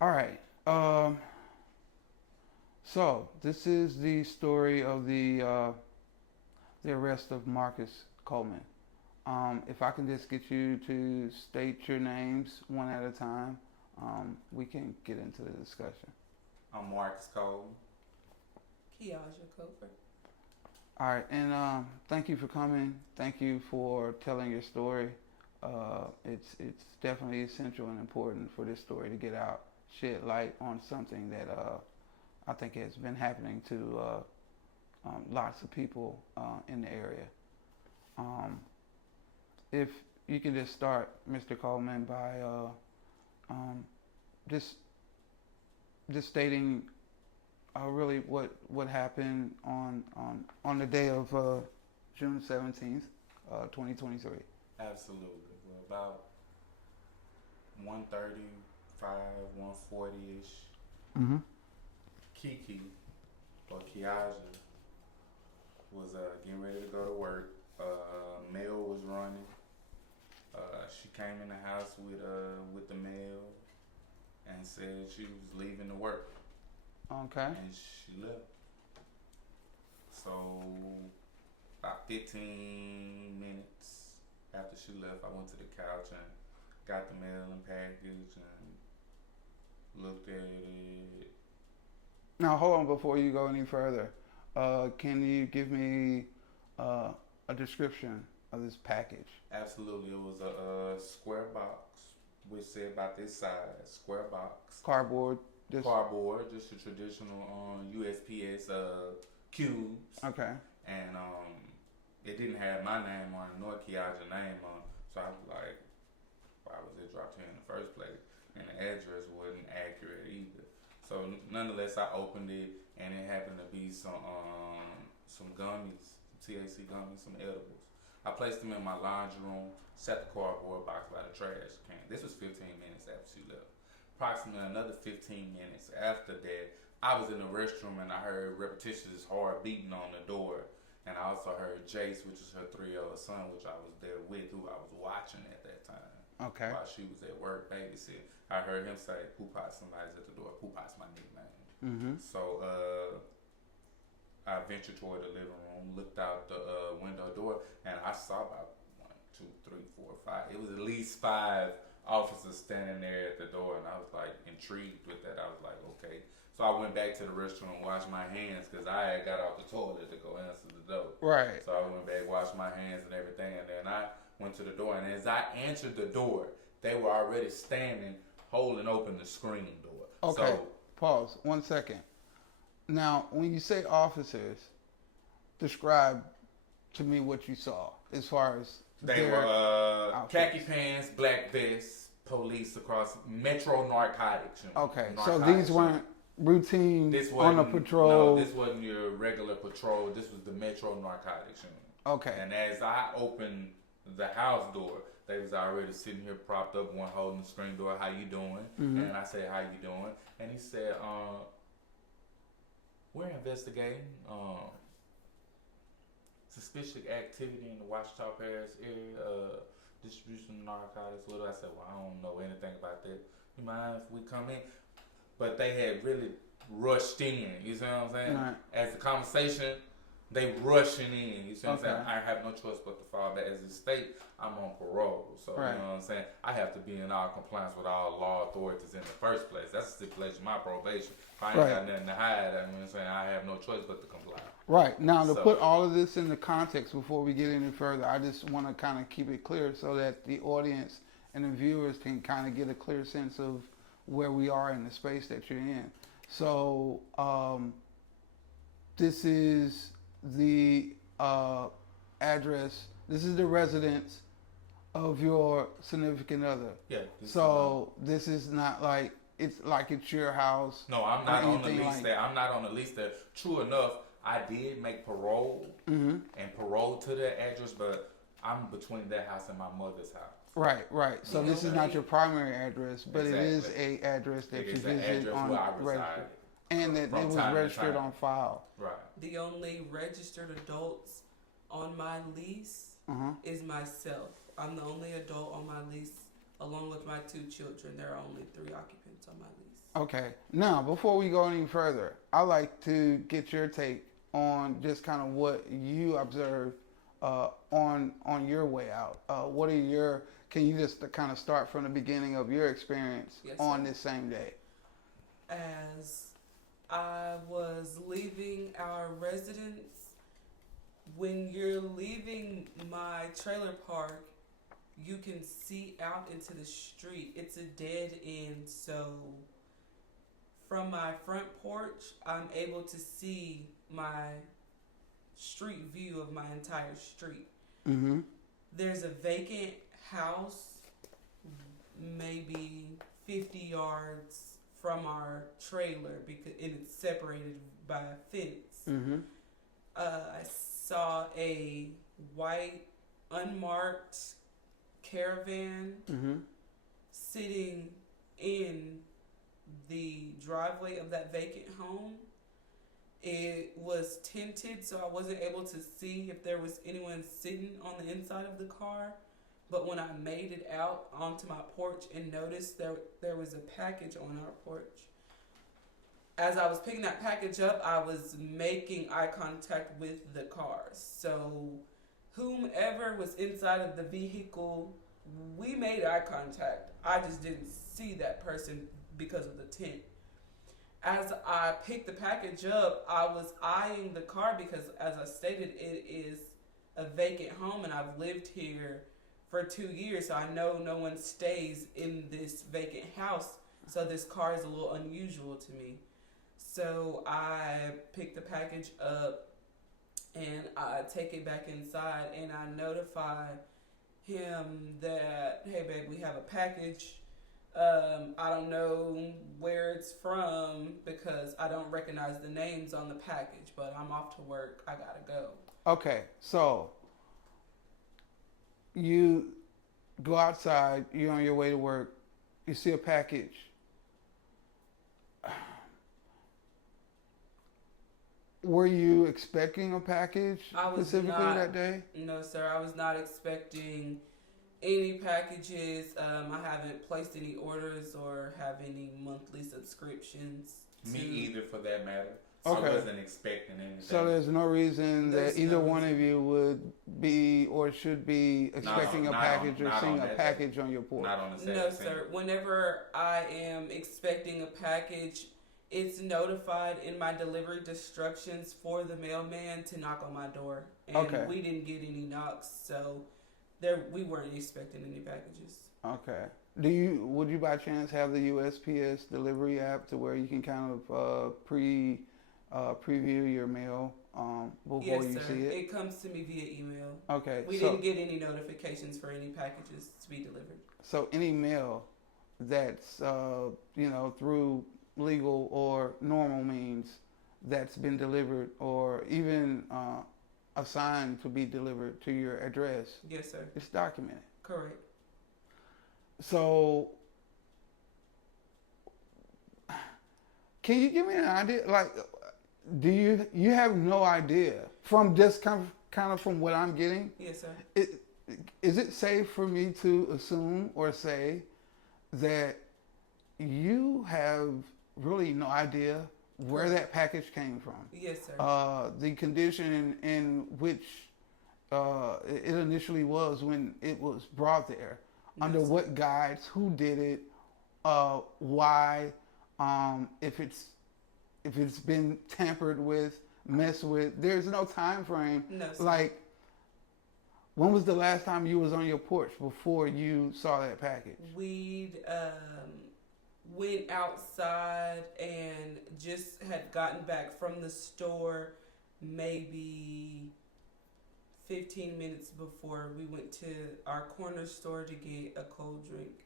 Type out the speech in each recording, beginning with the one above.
All right. So this is the story of the arrest of Marcus Coleman. If I can just get you to state your names one at a time, we can get into the discussion. I'm Marcus Cole. Kiaja Coker. All right, and thank you for coming. Thank you for telling your story. It's definitely essential and important for this story to get out, shed light on something that I think has been happening to lots of people in the area. Um, if you can just start, Mr. Coleman, by um, just stating really what happened on the day of June 17th, 2023. Absolutely. Well, about 1:35, 1:40ish. Mm-hmm. Kiki or Kiaja was getting ready to go to work. Mail was running. She came in the house with the mail and said she was leaving to work, Okay. and she left. So about 15 minutes after she left, I went to the couch and got the mail and package and looked at it. Now hold on before you go any further. Can you give me a description of this package? Absolutely, it was a square box, which said about this size, square box, Cardboard. Just cardboard, just a traditional USPS cubes, okay. and it didn't have my name on it nor Kiaja's name on it. So I was like, why was it dropped here in the first place? And the address wasn't accurate either. So nonetheless, I opened it, and it happened to be some gummies, THC gummies, some edibles. I placed them in my laundry room, set the cardboard box by the trash can. This was 15 minutes after she left. Approximately another 15 minutes after that, I was in the restroom and I heard repetitious hard beating on the door. And I also heard Jace, which is her 3-year-old son, which I was there with, who I was watching at that time Okay. while she was at work babysitting. I heard him say, "Poopot, somebody's at the door." Poopot's my nickname. Mm-hmm. So I ventured toward the living room, looked out the window door, and I saw about 1, 2, 3, 4, 5. It was at least 5 officers standing there at the door, and I was like intrigued with that. I was like, okay. So I went back to the restroom and washed my hands because I had got off the toilet to go answer the door. Right. So I went back, washed my hands and everything, and then I went to the door. And as I answered the door, they were already standing, holding open the screen door. Okay. So Pause. 1 second. Now, when you say officers, describe to me what you saw as far as they their were outfits. khaki pants, black vests, police across Metro Narcotics. Okay, so Narcotics these weren't routine This on a wasn't patrol. No, this wasn't your regular patrol. This was the Metro Narcotics unit. Okay. And as I opened the house door, they was already sitting here propped up, one holding the screen door. "How you doing?" Mhm. And I said, "How you doing?" And he said, "We're investigating suspicious activity in the Ouachita Parish area, distribution of narcotics." What? I said, "Well, I don't know anything about that. You mind if we come in?" But they had really rushed in. You see what I'm saying? Right. As the conversation, they rushing in. You see what I'm saying? Okay. I have no choice but to fall back. As a state, I'm on parole, so Right. you know what I'm saying. I have to be in all compliance with all law authorities in the first place. That's a stipulation of my probation. If I ain't Right. got nothing to hide, I mean, what I'm saying, I have no choice but to comply. Right. Now, to So- put all of this into context before we get any further, I just want to kind of keep it clear so that the audience and the viewers can kind of get a clear sense of where we are in the space that you're in. So, this is the address, this is the residence of your significant other. Yeah. So, this is not like, it's like it's your house. No, I'm not on the anything lease like- there. I'm not on the lease there. True enough, I did make parole Mhm. and parole to their address, but I'm between their house and my mother's house. Right. So this is not your primary address, but it is a address that It you is the visit address on where I register, reside. and that From it was time to registered time. on file. Right. The only registered adults on my lease Uh-huh. is myself. I'm the only adult on my lease along with my 2 children. There are only 3 occupants on my lease. Okay. Now, before we go any further, I'd like to get your take on just kind of what you observed on your way out. What are your? Can you just kind of start from the beginning of your experience Yes, on sir. this same day? As I was leaving our residence, when you're leaving my trailer park, you can see out into the street. It's a dead end, so from my front porch, I'm able to see my street view of my entire street. Mm-hmm. There's a vacant house, maybe 50 yards from our trailer, because and it's separated by a fence. Mm-hmm. I saw a white, unmarked caravan Mm-hmm. sitting in the driveway of that vacant home. It was tinted, so I wasn't able to see if there was anyone sitting on the inside of the car. But when I made it out onto my porch and noticed there was a package on our porch, as I was picking that package up, I was making eye contact with the car. So whomever was inside of the vehicle, we made eye contact. I just didn't see that person because of the tint. As I picked the package up, I was eyeing the car because, as I stated, it is a vacant home and I've lived here for 2 years, so I know no one stays in this vacant house, so this car is a little unusual to me. So I pick the package up and I take it back inside and I notify him that, hey babe, we have a package. I don't know where it's from because I don't recognize the names on the package, but I'm off to work. I gotta go. Okay, so you go outside, you're on your way to work, you see a package. Were you expecting a package I was specifically not. that day? No, sir, I was not expecting any packages. I haven't placed any orders or have any monthly subscriptions. Me either, for that matter. Okay. I wasn't expecting anything. So there's no reason There's that either no one reason. of you would be or should be expecting a not package on- or not seeing on a that package on your porch. Not on the No, 17th. sir. Whenever I am expecting a package, it's notified in my delivery instructions for the mailman to knock on my door. And Okay. we didn't get any knocks, so we weren't expecting any packages. Okay. Would you by chance have the USPS delivery app to where you can kind of preview your mail before Yes, you sir. see it? It comes to me via email. Okay. We so, didn't get any notifications for any packages to be delivered. So any mail that's through legal or normal means that's been delivered or even assigned to be delivered to your address, Yes, sir. it's documented. Correct. So can you give me an idea? Like, do you have no idea from just kind of from what I'm getting? Yes, sir. Is it safe for me to assume or say that you have really no idea where that package came from? Yes, sir. The condition in which it initially was when it was brought there, under Yes, sir. what guides, who did it, why, if it's been tampered with, messed with. There's no time frame. No, sir. Like, when was the last time you was on your porch before you saw that package? We'd went outside and just had gotten back from the store maybe 15 minutes before we went to our corner store to get a cold drink.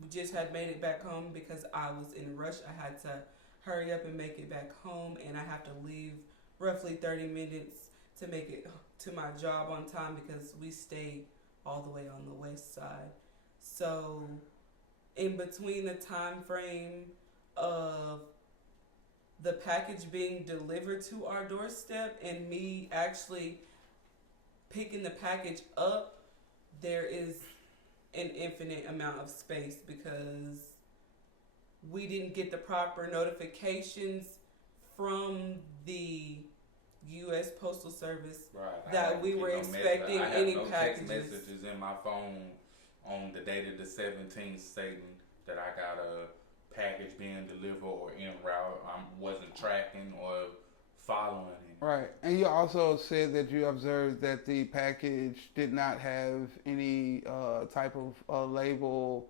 We just had made it back home because I was in a rush. I had to hurry up and make it back home, and I have to leave roughly 30 minutes to make it to my job on time because we stay all the way on the west side. So in between the time frame of the package being delivered to our doorstep and me actually picking the package up, there is an infinite amount of space because we didn't get the proper notifications from the U.S. Postal Service Right. that we were expecting I have any no text packages. messages in my phone on the date of the 17th stating that I got a package being delivered or en route. I wasn't tracking or following it. Right. And you also said that you observed that the package did not have any type of label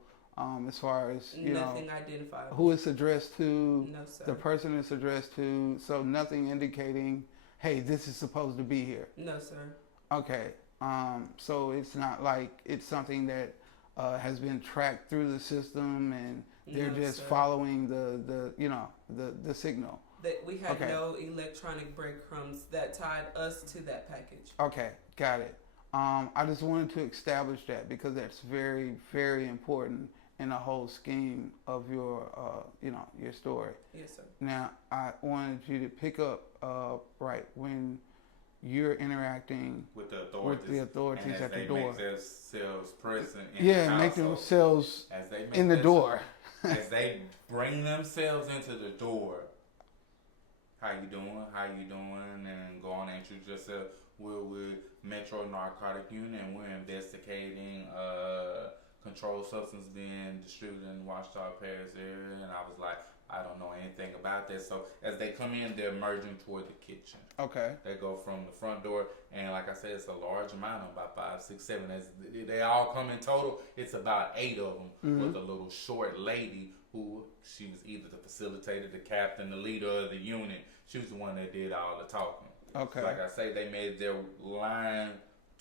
as far as, Nothing identifiable. who it's addressed to, No, sir. the person it's addressed to, so nothing indicating, hey, this is supposed to be here. No, sir. Okay. So it's not like it's something that has been tracked through the system and they're No, just sir. following the signal. That we had Okay. no electronic breadcrumbs that tied us to that package. Okay, got it. I just wanted to establish that because that's very, very important in the whole scheme of your story. Yes, sir. Now, I wanted you to pick up right when you're interacting With the authorities and as at the they door. make themselves present in the Yeah, make household, themselves as they make in the door. as they bring themselves into the door. How you doing? How you doing? And go on and introduce yourself. We're with Metro Narcotic Unit and we're investigating controlled substance being distributed in the Ouachita Parish area. And I was like, I don't know anything about that. So as they come in, they're merging toward the kitchen. Okay. They go from the front door, and like I said, it's a large amount, about 5, 6, 7. As they all come in total, it's about 8 of them with a little short lady who she was either the facilitator, the captain, the leader of the unit. She was the one that did all the talking. Okay. Like I say, they made their line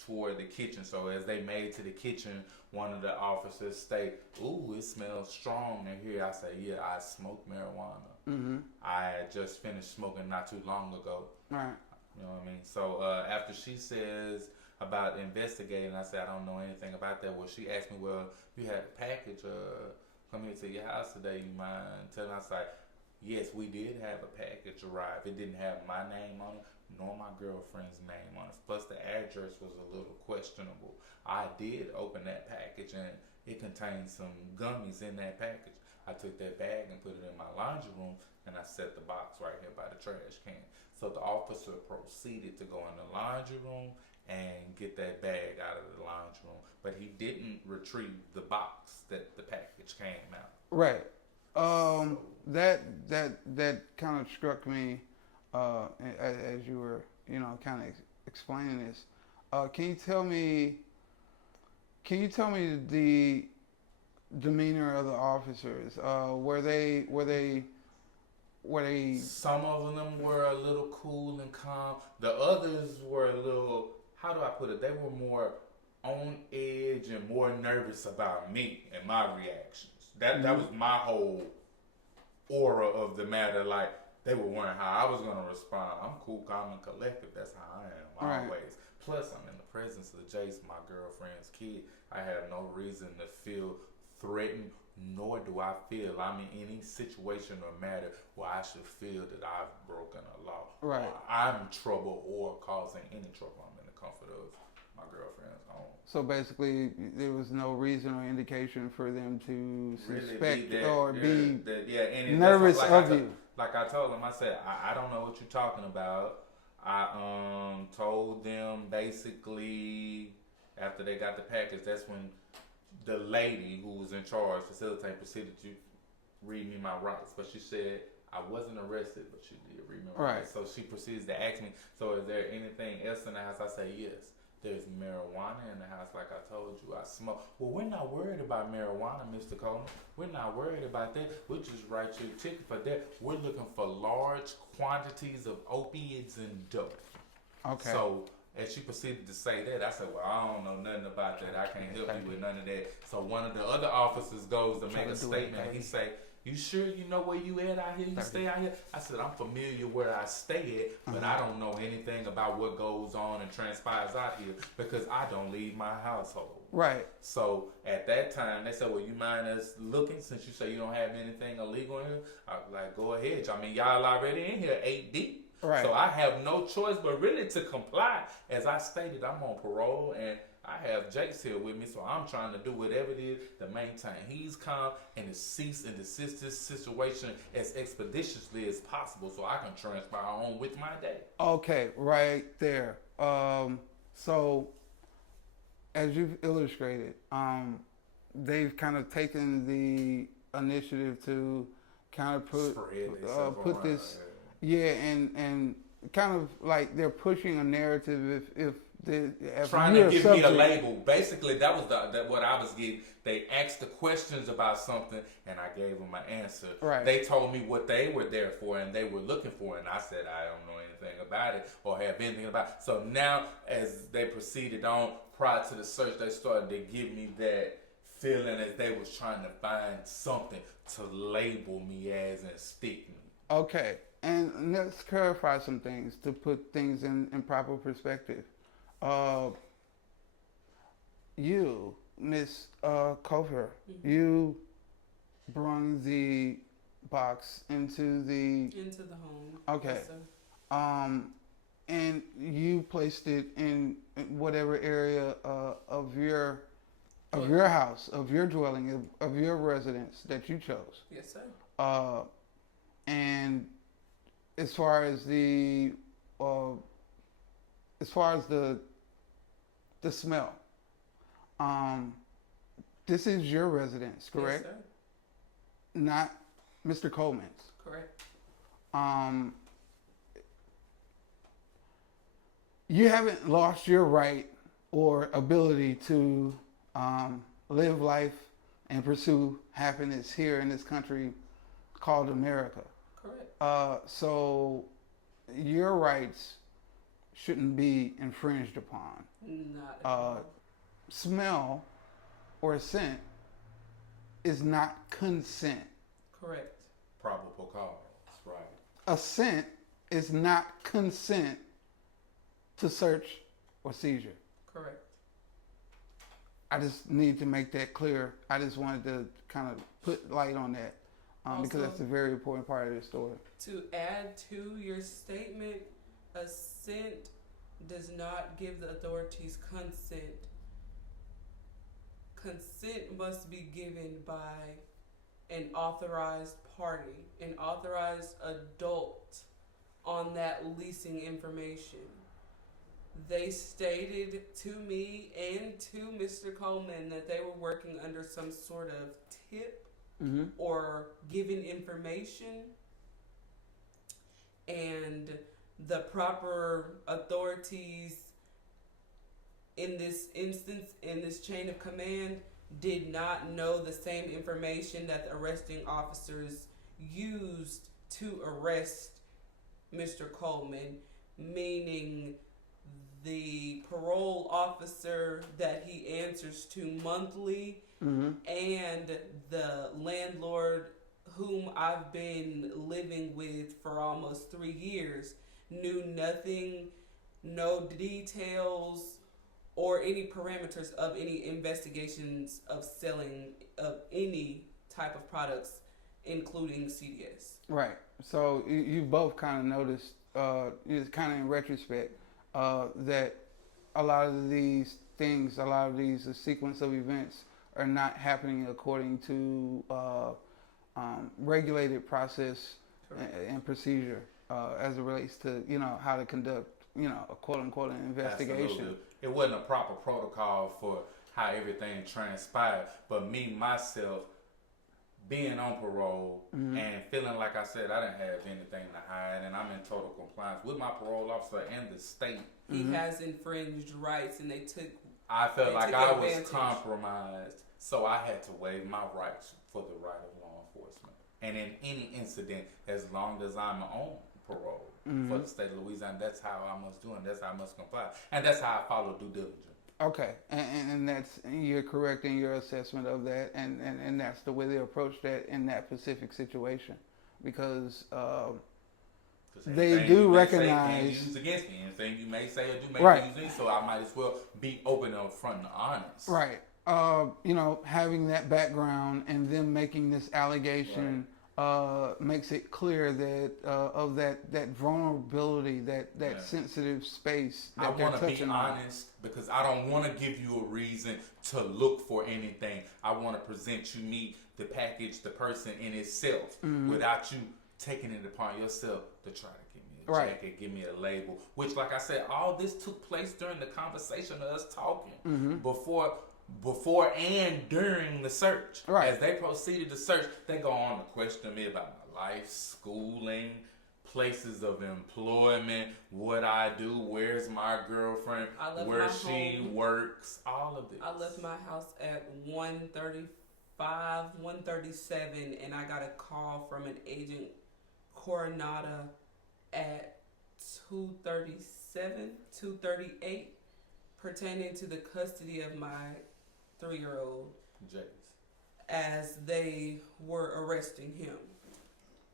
toward the kitchen. So as they made to the kitchen, one of the officers state, "Ooh, it smells strong in here." I say, "Yeah, I smoke marijuana. Mm-hmm. I had just finished smoking not too long ago." Right. You know what I mean? So after she says about investigating, I said, "I don't know anything about that." Well, she asked me, "Well, you had a package come here to your house today. You mind telling me?" I was like, "Yes, we did have a package arrive. It didn't have my name on it, nor my girlfriend's name on it. Plus, the address was a little questionable. I did open that package, and it contained some gummies in that package. I took that bag and put it in my laundry room, and I set the box right here by the trash can." So the officer proceeded to go in the laundry room and get that bag out of the laundry room, but he didn't retrieve the box that the package came out. Right. That kind of struck me as you were, kind of explaining this. Can you tell me the demeanor of the officers? Were they Some of them were a little cool and calm. The others were a little, how do I put it? They were more on edge and more nervous about me and my reactions. That was my whole aura of the matter. Like, they were wondering how I was going to respond. I'm cool, calm, and collective. That's how I am, Right. always. Plus, I'm in the presence of Jace, my girlfriend's kid. I have no reason to feel threatened, nor do I feel I'm in any situation or matter where I should feel that I've broken a law. Right. Or I'm trouble or causing any trouble. I'm in the comfort of my girlfriend's home. So basically, there was no reason or indication for them to suspect Really or and nervous that's of you. Like I told them, I said, I don't know what you're talking about. I told them basically after they got the package, that's when the lady who was in charge, facilitating, proceeded to read me my rights. But she said I wasn't arrested, but she did read me my Right. rights. So she proceeds to ask me, so is there anything else in the house? I say, yes. There's marijuana in the house, like I told you. I smoke. Well, we're not worried about marijuana, Mr. Coleman. We're not worried about that. We'll just write you a ticket for that. We're looking for large quantities of opiates and dope. Okay. So as she proceeded to say that, I said, well, I don't know nothing about that. I can't help you with none of that. So one of the other officers goes to make a statement. And he say, you sure you know where you at out here? You stay out here? I said, I'm familiar where I stay at, but I don't know anything about what goes on and transpires out here because I don't leave my household. Right. So at that time, they said, well, you mind us looking since you say you don't have anything illegal in here? I was like, go ahead. I mean, y'all already in here 8 deep. Right. So I have no choice but really to comply. As I stated, I'm on parole and I have Jake's here with me, so I'm trying to do whatever it is to maintain he's calm and to cease and desist this situation as expeditiously as possible so I can transpire on with my day. Okay, right there. So, as you've illustrated, they've kind of taken the initiative to kind of put this, and kind of like they're pushing a narrative. If trying to give me a label. Basically, that was what I was getting. They asked the questions about something, and I gave them an answer. Right. They told me what they were there for and they were looking for, and I said I don't know anything about it or have anything about it. So now, as they proceeded on, prior to the search, they started to give me that feeling as they was trying to find something to label me as and stick me. Okay, and let's clarify some things to put things in proper perspective. You, Miss Kofer, you brung the box into the home. Okay. Yes, sir. And you placed it in whatever area of your house, of your dwelling, of your residence that you chose. Yes, sir. And as far as the smell, this is your residence, correct? Yes, sir. Not Mr. Coleman's. Correct. You haven't lost your right or ability to live life and pursue happiness here in this country called America. Correct. So your rights shouldn't be infringed upon. Not at all. Smell or scent is not consent. Correct. Probable cause, right. A scent is not consent to search or seizure. Correct. I just need to make that clear. I just wanted to kind of put light on that because that's a very important part of the story. To add to your statement, a scent does not give the authorities consent. Consent must be given by an authorized party, an authorized adult on that leasing information. They stated to me and to Mr. Coleman that they were working under some sort of tip or given information, and the proper authorities in this instance, in this chain of command, did not know the same information that the arresting officers used to arrest Mr. Coleman, meaning the parole officer that he answers to monthly and the landlord whom I've been living with for almost 3 years knew nothing, no details or any parameters of any investigations of selling of any type of products, including CDS. Right. So you both kind of noticed, it's kind of in retrospect, that a lot of these things, a lot of these sequence of events are not happening according to regulated process and procedure as it relates to, how to conduct, a quote-unquote investigation. Absolutely. It wasn't a proper protocol for how everything transpired, but me, myself, being on parole and feeling like I said I didn't have anything to hide and I'm in total compliance with my parole officer and the state. He has infringed rights and I felt like I was advantage. compromised, so I had to waive my rights for the right of law enforcement. And in any incident, as long as I'm on parole for the state of Louisiana, that's how I must do and that's how I must comply. And that's how I follow due diligence. Okay, and you're correct in your assessment of that, and that's the way they approach that in that specific situation, because they do recognize. Can't use against me. Anything you may say or do may right. use it, so I might as well be open up front and honest. Right. Having that background and them making this allegation makes it clear that of that vulnerability, that Yeah. sensitive space I that they're want to be touching on. honest because I don't want to give you a reason to look for anything. I want to present you me the package, the person in itself, without you taking it upon yourself to try to give me a Right. jacket, give me a label. Which, like I said, all this took place during the conversation of us talking before and during the search. Right. As they proceeded to search, they go on to question me about my life, schooling, places of employment, what I do, where's my girlfriend, I left where my she home. works, all of this. I left my house at 1:35, 1:37, and I got a call from an agent Coronada at 2:37, 2:38, pertaining to the custody of my 3-year-old Jace. as they were arresting him.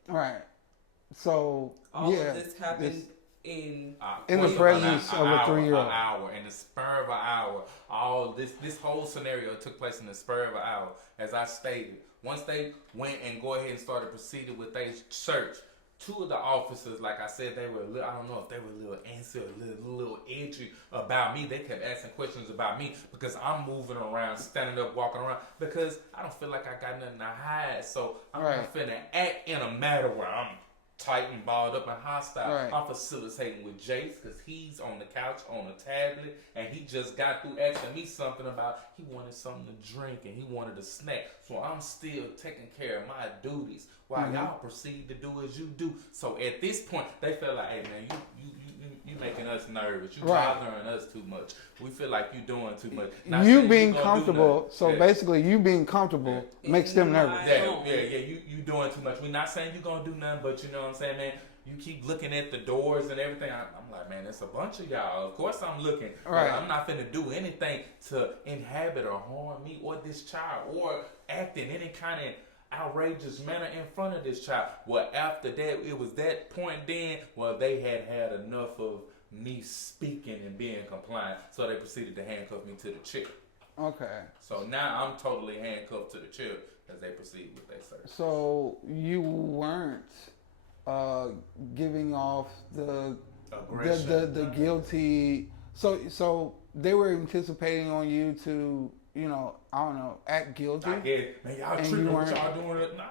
Right. So All yeah, of this happened this- in In the course of presence of a hour, 3-year-old. An hour, in the spur of an hour. All this whole scenario took place in the spur of an hour, as I stated. Once they went and go ahead and started proceeding with their search, 2 of the officers, like I said, they were I don't know if they were a little antsy or a little edgy about me. They kept asking questions about me because I'm moving around, standing up, walking around, because I don't feel like I got nothing to hide. So I'm not finna act in a matter where I'm tight and balled up and hostile. Right. I'm facilitating with Jace because he's on the couch on a tablet and he just got through asking me something about he wanted something to drink and he wanted a snack. So I'm still taking care of my duties while y'all proceed to do as you do. So at this point, they feel like, hey man, you making us nervous. You bothering us too much. We feel like you doing too much. Not you saying being you gonna do comfortable. nothing. So Yeah. basically, you being comfortable makes them nervous. Yeah, you doing too much. We're not saying you gonna do nothing, but you know what I'm saying, man. You keep looking at the doors and everything. I'm like, man, there's a bunch of y'all. Of course I'm looking. Right. But I'm not finna do anything to inhabit or harm me or this child or act in any kind of outrageous manner in front of this child. Well, after that, it was that point then, well, they had enough of me speaking and being compliant, so they proceeded to handcuff me to the chair. Okay. So now I'm totally handcuffed to the chair as they proceed with their search. So you weren't giving off the Aggression. guilty. So they were anticipating on you to, I don't know, act guilty. I get, man, y'all And tripping you what weren't- y'all doing. Nah,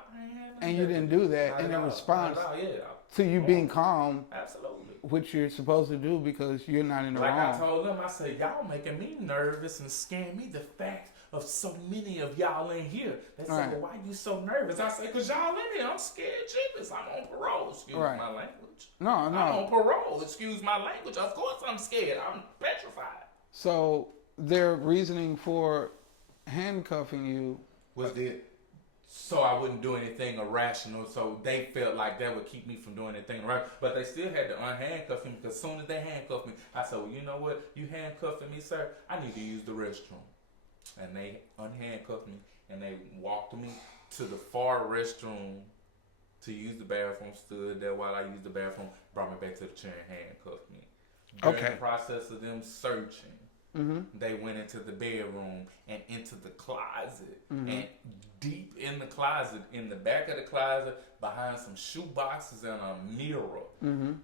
And you didn't do that Not in at all. response Not at all, yeah. to you being calm, Absolutely. which you're supposed to do because you're not in the Like wrong. I told them, I said, y'all making me nervous and scaring me the fact of so many of y'all in here. They said, Right. well, why you so nervous? I said, because y'all in here, I'm scared shitless. I'm on parole, excuse Right. my language. No. I'm on parole, excuse my language. Of course I'm scared. I'm petrified. So their reasoning for handcuffing you. Was that so I wouldn't do anything irrational, so they felt like that would keep me from doing anything right. But they still had to unhandcuff me because as soon as they handcuffed me, I said, well, you know what? You handcuffing me, sir? I need to use the restroom. And they unhandcuffed me and they walked me to the far restroom to use the bathroom, stood there while I used the bathroom, brought me back to the chair and handcuffed me. During the process of them searching, they went into the bedroom and into the closet. And deep in the closet, in the back of the closet, behind some shoe boxes and a mirror,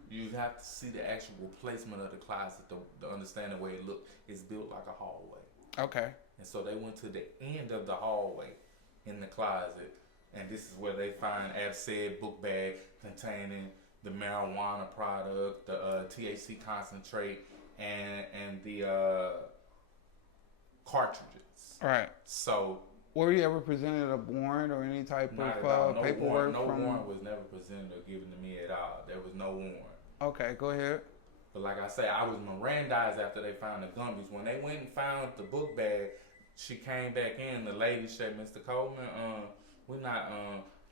you have to see the actual placement of the closet to understand the way it looked. It's built like a hallway. Okay. And so they went to the end of the hallway in the closet, and this is where they find Absaid book bag containing the marijuana product, the THC concentrate, and the cartridges. Right. So Were you ever presented a warrant or any type not of at all. No paperwork warrant, from? no warrant was never presented or given to me at all. There was no warrant. Okay, go ahead. But like I say, I was Mirandized after they found the gummies. When they went and found the book bag, she came back in. The lady said, Mr. Coleman, we're not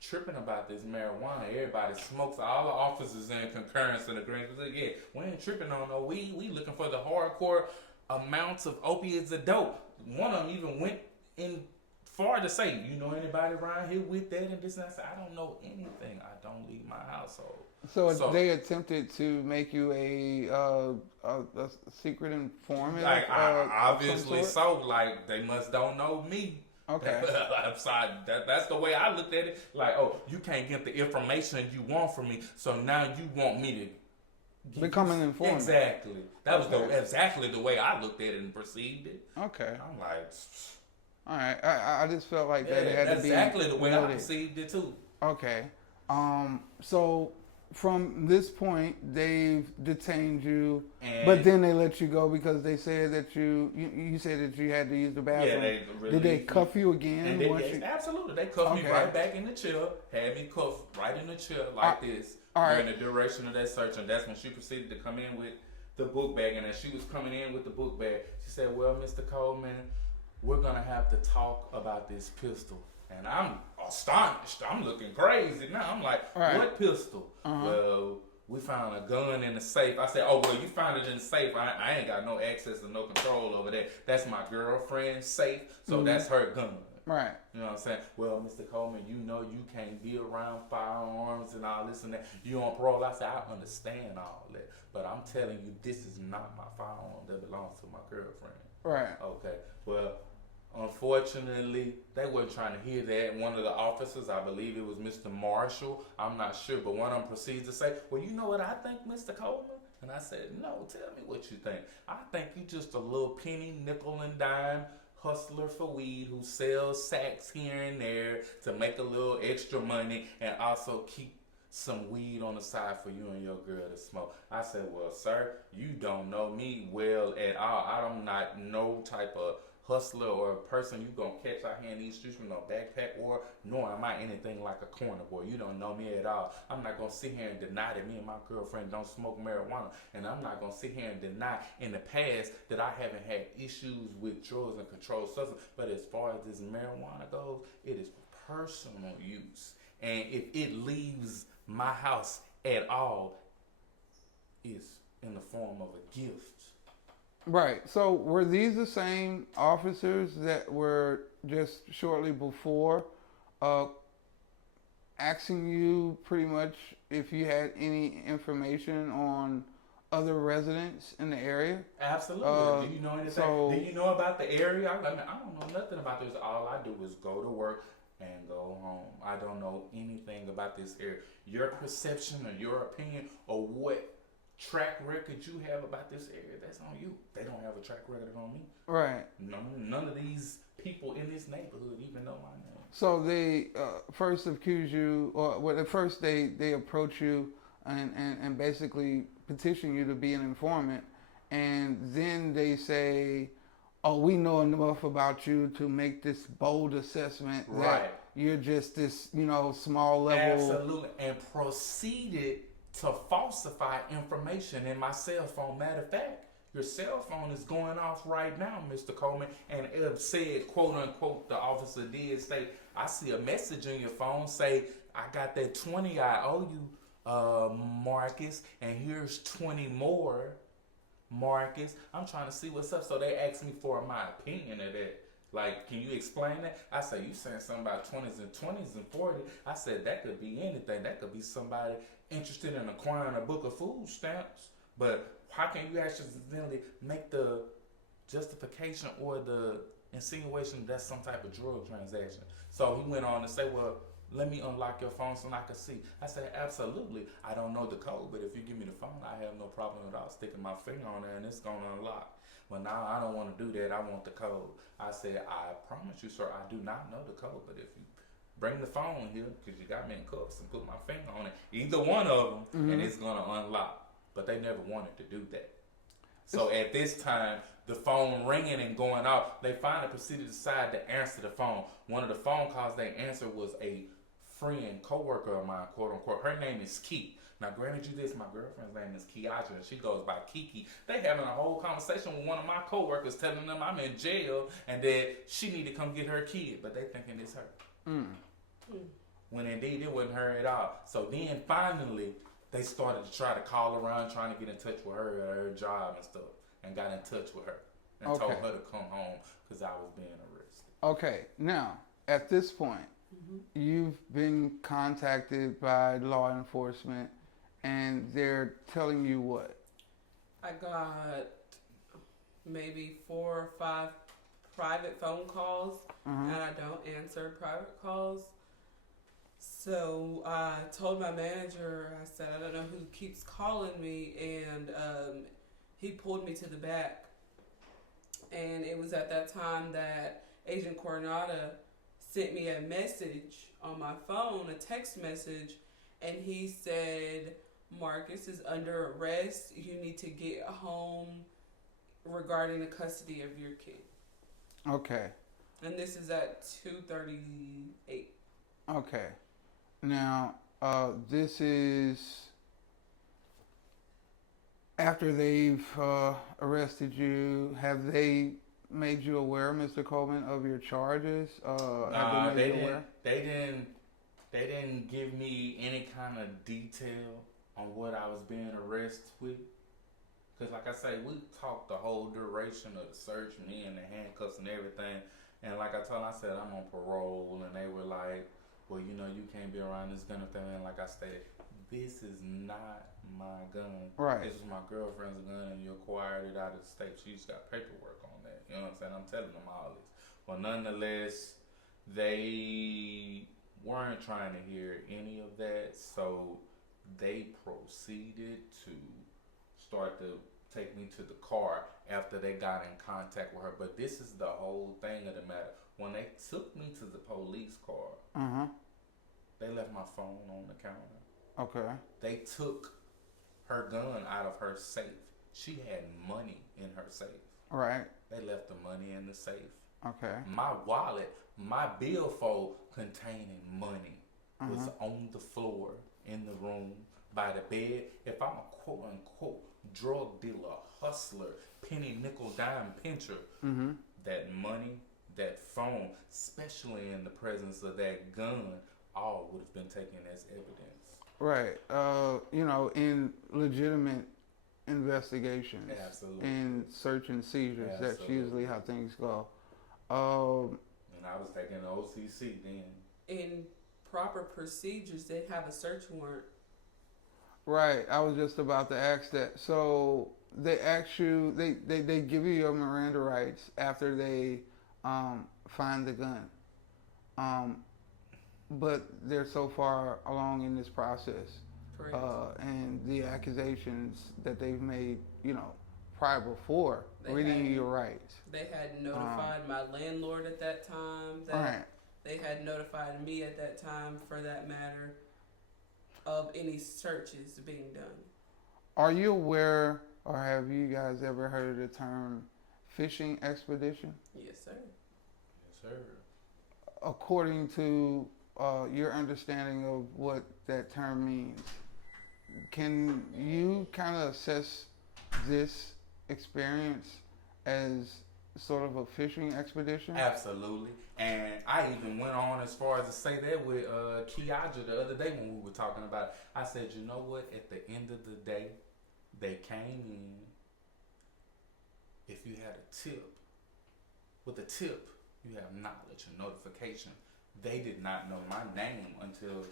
tripping about this marijuana. Everybody smokes. All the officers in concurrence and agreement. Yeah, we ain't tripping on no weed. We looking for the hardcore amounts of opiates and dope. One of them even went in far to say, you know anybody around here with that and this and that? I said, I don't know anything. I don't leave my household. So they attempted to make you a secret informant. Like of some obviously sort? so. Like they must don't know me Okay. That's the way I looked at it. Like, oh, you can't get the information you want from me, so now you want me to Become an informant. Exactly. That was Okay. exactly the way I looked at it and perceived it. Okay. I'm like, All right. I just felt like yeah, that it had that's to be exactly the way I noted. perceived it too. Okay. So from this point, they've detained you, And but then they let you go because they said that you said that you had to use the yeah, bathroom. they Did they released cuff you again? And they, once yes, you- absolutely. They cuffed Okay. me right back in the chair, had me cuffed right in the chair like this all during right. the duration of that search. And that's when she proceeded to come in with the book bag. And as she was coming in with the book bag, she said, well, Mr. Coleman, we're going to have to talk about this pistol. And I'm astonished. I'm looking crazy now. I'm like, Right. what pistol? Uh-huh. Well, we found a gun in the safe. I said, oh, well, you found it in the safe. I ain't got no access and no control over that. That's my girlfriend's safe, so that's her gun. Right. You know what I'm saying? Well, Mr. Coleman, you know you can't be around firearms and all this and that. You on parole. I said, I understand all that. But I'm telling you, this is not my firearm that belongs to my girlfriend. Right. Okay. Well, unfortunately, they weren't trying to hear that. One of the officers, I believe it was Mr. Marshall, I'm not sure, but one of them proceeds to say, well, you know what I think, Mr. Coleman? And I said, no, tell me what you think. I think you just a little penny, nickel, and dime hustler for weed who sells sacks here and there to make a little extra money and also keep some weed on the side for you and your girl to smoke. I said, well, sir, you don't know me well at all. I'm not no type of hustler or a person you gonna catch out here in these streets with no backpack, or nor am I anything like a corner boy. You don't know me at all. I'm not gonna sit here and deny that me and my girlfriend don't smoke marijuana, and I'm not gonna sit here and deny in the past that I haven't had issues with drugs and controlled substances. But as far as this marijuana goes, it is for personal use, and if it leaves my house at all, it's in the form of a gift. Right. So were these the same officers that were just shortly before asking you pretty much if you had any information on other residents in the area? Absolutely. Do you know anything? so- Do you know about the area? I don't know nothing about this. All I do is go to work and go home. I don't know anything about this area. Your perception or your opinion or what track record you have about this area, that's on you. They don't have a track record on me. Right. None of these people in this neighborhood even know my name. So they first accuse you, or well, at first they approach you and basically petition you to be an informant, and then they say, oh, we know enough about you to make this bold assessment Right. that you're just this, small level. Absolutely. And proceeded to falsify information in my cell phone. Matter of fact, your cell phone is going off right now, Mr. Coleman. And it said, quote unquote, the officer did say, I see a message on your phone say, I got that 20 I owe you, Marcus, and here's 20 more, Marcus. I'm trying to see what's up. So they asked me for my opinion of that. Like, can you explain that? I said, you saying something about 20s and 40. I said, that could be anything. That could be somebody interested in acquiring a book of food stamps. But how can you accidentally make the justification or the insinuation that's some type of drug transaction? So he went on to say, well, let me unlock your phone so I can see. I said, absolutely. I don't know the code, but if you give me the phone, I have no problem at all sticking my finger on there and it's going to unlock. Well, now I don't want to do that. I want the code. I said, I promise you, sir, I do not know the code, but if you bring the phone here, because you got me in cuffs, and put my finger on it, either one of them, and it's going to unlock. But they never wanted to do that. So at this time, the phone ringing and going off, they finally proceeded to decide to answer the phone. One of the phone calls they answered was a friend, co-worker of mine, quote unquote. Her name is Key. Now, granted you this, my girlfriend's name is Kiaja, and she goes by Kiki. They having a whole conversation with one of my co-workers telling them I'm in jail and that she need to come get her kid, but they thinking it's her. When indeed it wasn't her at all. So then finally, they started to try to call around, trying to get in touch with her at her job and stuff, and got in touch with her and told her to come home because I was being arrested. Okay, now, at this point, you've been contacted by law enforcement, and they're telling you what? I got maybe 4 or 5 private phone calls, Uh-huh. and I don't answer private calls. So I told my manager, I said, I don't know who keeps calling me, and he pulled me to the back. And it was at that time that Agent Coronada sent me a message on my phone, a text message, and he said, Marcus is under arrest. You need to get home regarding the custody of your kid. Okay. And this is at 2:38. Okay. Now, this is after they've arrested you. Have they made you aware, Mr. Coleman, of your charges? Nah, they didn't. They didn't give me any kind of detail on what I was being arrested with. Cause like I say, we talked the whole duration of the search, me and the handcuffs and everything. And like I told them, I said I'm on parole, and they were like, "Well, you know, you can't be around this gun thing." And like I stated, this is not my gun. Right. This is my girlfriend's gun, and you acquired it out of the state. She's got paperwork on that. You know what I'm saying? I'm telling them all this. Well, nonetheless, they weren't trying to hear any of that, so they proceeded to start to take me to the car after they got in contact with her. But this is the whole thing of the matter. When they took me to the police car, Uh-huh. they left my phone on the counter. Okay. They took her gun out of her safe. She had money in her safe. Right. They left the money in the safe. Okay. My wallet, my billfold containing money was on the floor in the room by the bed. If I'm a quote unquote drug dealer, hustler, penny, nickel, dime pincher, that money, that phone, especially in the presence of that gun, all would have been taken as evidence. Right. You know, in legitimate investigations, Absolutely. in search and seizures, that's Absolutely. usually how things go. And I was taking the OCC then. In proper procedures, they have a search warrant. Right. I was just about to ask that. So they ask you, they give you your Miranda rights after they find the gun. But they're so far along in this process. Correct. And the accusations that they've made, you know, prior before They reading had- your rights. They had notified my landlord at that time. That Right. They had notified me at that time, for that matter, of any searches being done. Are you aware, or have you guys ever heard of the term fishing expedition? Yes, sir. Yes, sir. According to your understanding of what that term means, can you kind of assess this experience as sort of a fishing expedition? Absolutely. And I even went on as far as to say that with Kiaja the other day when we were talking about it. I said, you know what? At the end of the day, they came in. If you had a tip, with a tip, you have knowledge and notification. They did not know my name until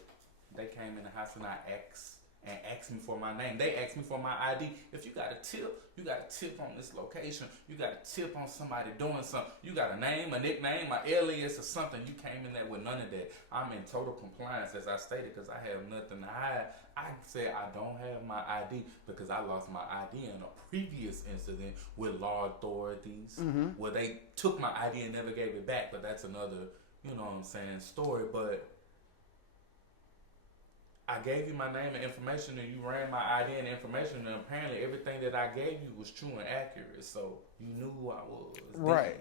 they came in the house and I asked me for my name. They asked me for my ID. If you got a tip on this location, you got a tip on somebody doing something, you got a name, a nickname, an alias or something, you came in there with none of that. I'm in total compliance, as I stated, because I have nothing to hide. I said I don't have my ID because I lost my ID in a previous incident with law authorities where they took my ID and never gave it back, but that's another, you know what I'm saying, story. But I gave you my name and information, and you ran my ID and information, and apparently everything that I gave you was true and accurate, so you knew who I was. Right.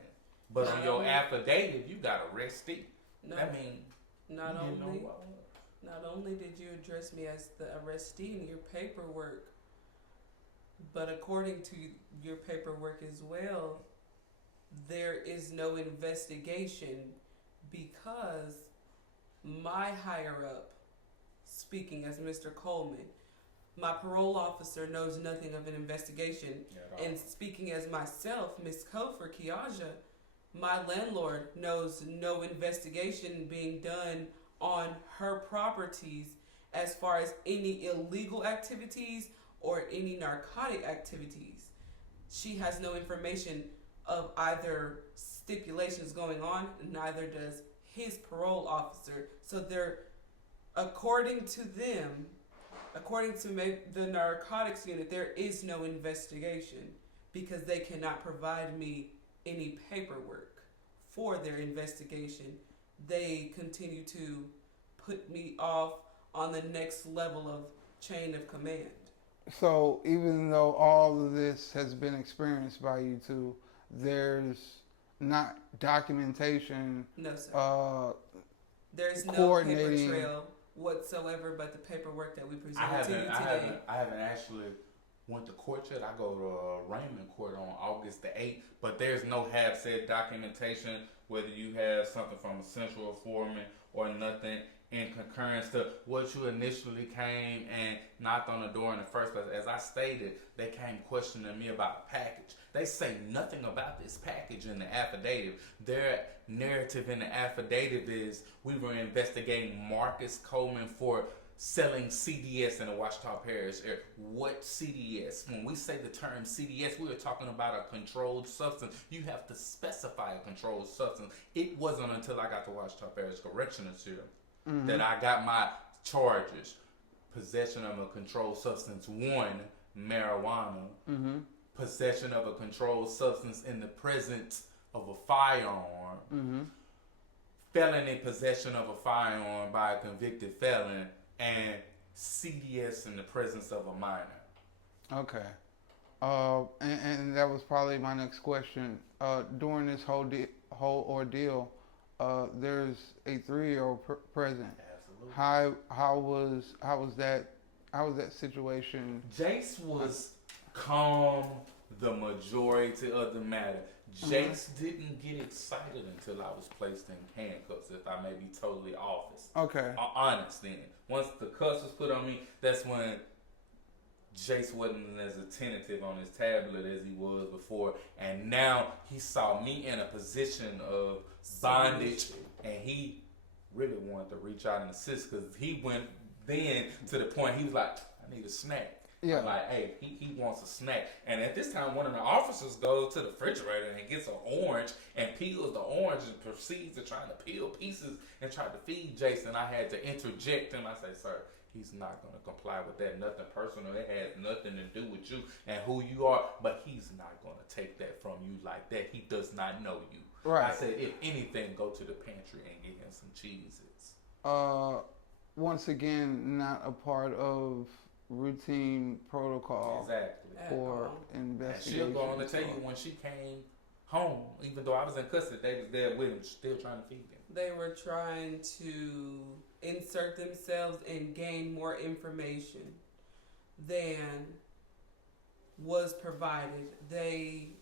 But on your affidavit, you got arrested. No, That means not you didn't know only who I was. not only did you address me as the arrestee in your paperwork, but according to your paperwork as well, there is no investigation because my higher up, speaking as Mr. Coleman, my parole officer knows nothing of an investigation. And speaking as myself, Miss Kofor Kiaja, my landlord knows no investigation being done on her properties as far as any illegal activities or any narcotic activities. She has no information of either stipulations going on, neither does his parole officer. So they're, according to them, according to the narcotics unit, there is no investigation because they cannot provide me any paperwork for their investigation. They continue to put me off on the next level of chain of command. So even though all of this has been experienced by you two, there's not documentation. No, sir. There's no paper coordinating. trail whatsoever, but the paperwork that we presented to you today. I haven't actually went to court yet. I go to Raymond Court on August the 8th, but there's no have said documentation, whether you have something from a central informant or nothing in concurrence to what you initially came and knocked on the door in the first place. As I stated, they came questioning me about the package. They say nothing about this package in the affidavit. Their narrative in the affidavit is we were investigating Marcus Coleman for selling CDS in the Ouachita Parish area. What CDS? When we say the term CDS, we are talking about a controlled substance. You have to specify a controlled substance. It wasn't until I got to Ouachita Parish Correctional Center that I got my charges. Possession of a controlled substance, 1, marijuana. Possession of a controlled substance in the presence of a firearm. Felony possession of a firearm by a convicted felon, and CDS in the presence of a minor. Okay. And that was probably my next question. During this whole ordeal, there's a 3-year-old present. Absolutely. How was that situation? Jace was calm the majority of the matter. Jace didn't get excited until I was placed in handcuffs, if I may be totally honest then. Once the cuffs was put on me, that's when Jace wasn't as attentive on his tablet as he was before. And now he saw me in a position of bondage, and he really wanted to reach out and assist, because he went then to the point he was like, I need a snack. Yeah. I'm like, hey, he wants a snack. And at this time, one of the officers goes to the refrigerator and gets an orange and peels the orange and proceeds to try to peel pieces and try to feed Jason. I had to interject him. I say, sir, he's not going to comply with that. Nothing personal. It has nothing to do with you and who you are. But he's not going to take that from you like that. He does not know you. Right. I said, if anything, go to the pantry and get him some Cheez-Its. Once again, not a part of routine protocol Exactly. for And investigation. she'll go on to tell you when she came home, even though I was in custody, they was there with him, still trying to feed him. They were trying to insert themselves and gain more information than was provided.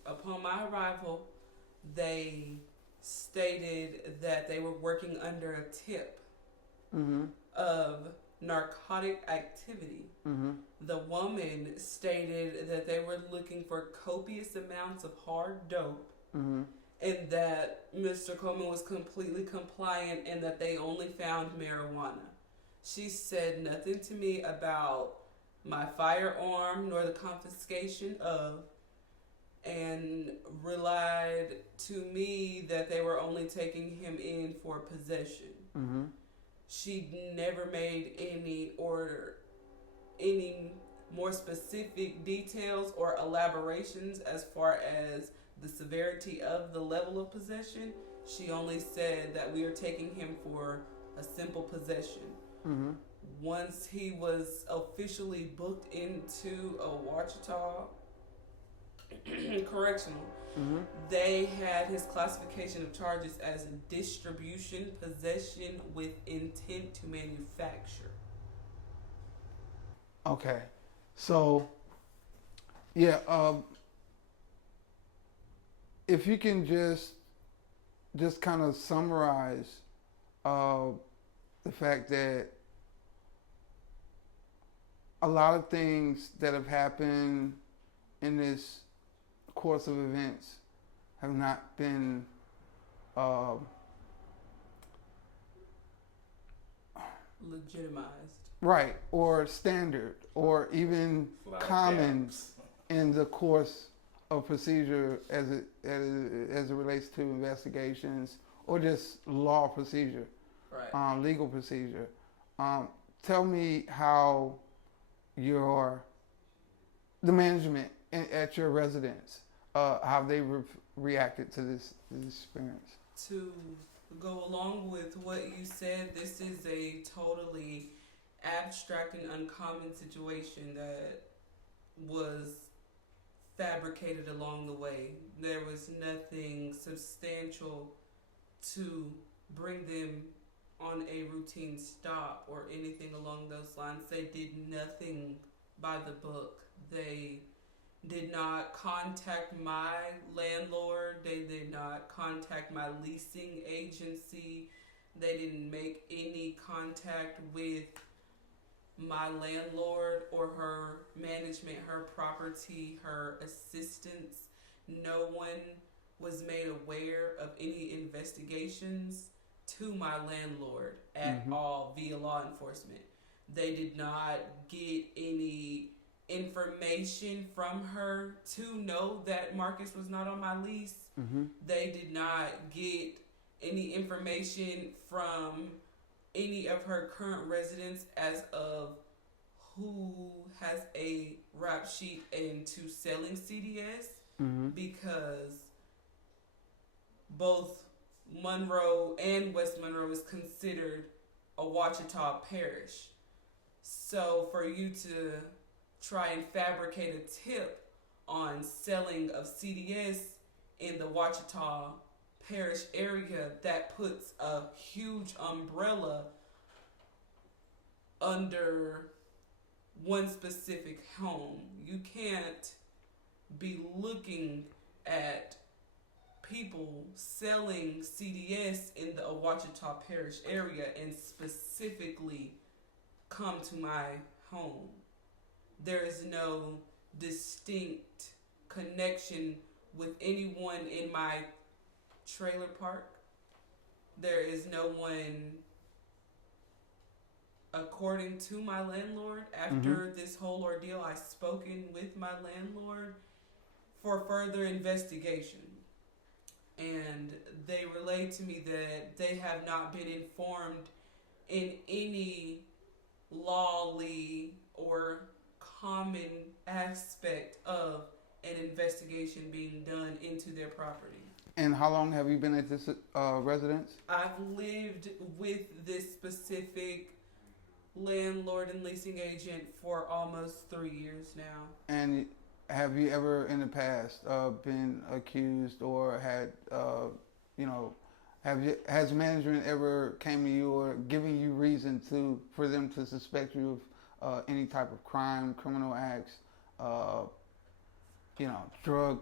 Upon my arrival, they stated that they were working under a tip of narcotic activity. The woman stated that they were looking for copious amounts of hard dope, and that Mr. Coleman was completely compliant and that they only found marijuana. She said nothing to me about my firearm nor the confiscation of, and relied to me that they were only taking him in for possession. She never made any more specific details or elaborations as far as the severity of the level of possession. She only said that we are taking him for a simple possession. Once he was officially booked into a Ouachita correctional, they had his classification of charges as distribution, possession with intent to manufacture. Okay. So, yeah, if you can just kind of summarize the fact that a lot of things that have happened in this course of events have not been Legitimized. right, or standard, or even common in the course of procedure as it relates to investigations or just law procedure, Right. legal procedure. Tell me how the management at your residence, how they reacted to this experience. To go along with what you said, this is a totally abstract and uncommon situation that was fabricated along the way. There was nothing substantial to bring them on a routine stop or anything along those lines. They did nothing by the book. They did not contact my landlord. They did not contact my leasing agency. They didn't make any contact with my landlord or her management, her property, her assistants. No one was made aware of any investigations to my landlord at all via law enforcement. They did not get any information from her to know that Marcus was not on my lease. They did not get any information from any of her current residents as of who has a rap sheet into selling CDS, because both Monroe and West Monroe is considered a Ouachita parish. So for you to try and fabricate a tip on selling of CDS in the Ouachita parish area, that puts a huge umbrella under one specific home. You can't be looking at people selling CDS in the Ouachita parish area and specifically come to my home. There is no distinct connection with anyone in my trailer park. There is no one, according to my landlord, after this whole ordeal, I've spoken with my landlord for further investigation. And they relayed to me that they have not been informed in any lawly or common aspect of an investigation being done into their property. And how long have you been at this residence? I've lived with this specific landlord and leasing agent for almost 3 years now. And have you ever in the past been accused or had, has management ever came to you or given you reason for them to suspect you of any type of crime, criminal acts, drug?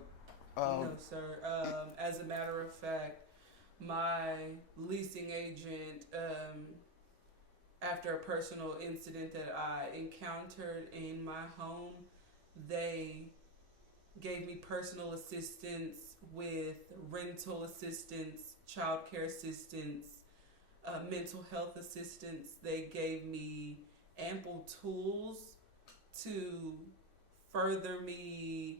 No, sir. As a matter of fact, my leasing agent, after a personal incident that I encountered in my home, they gave me personal assistance with rental assistance, child care assistance, mental health assistance. They gave me ample tools to further me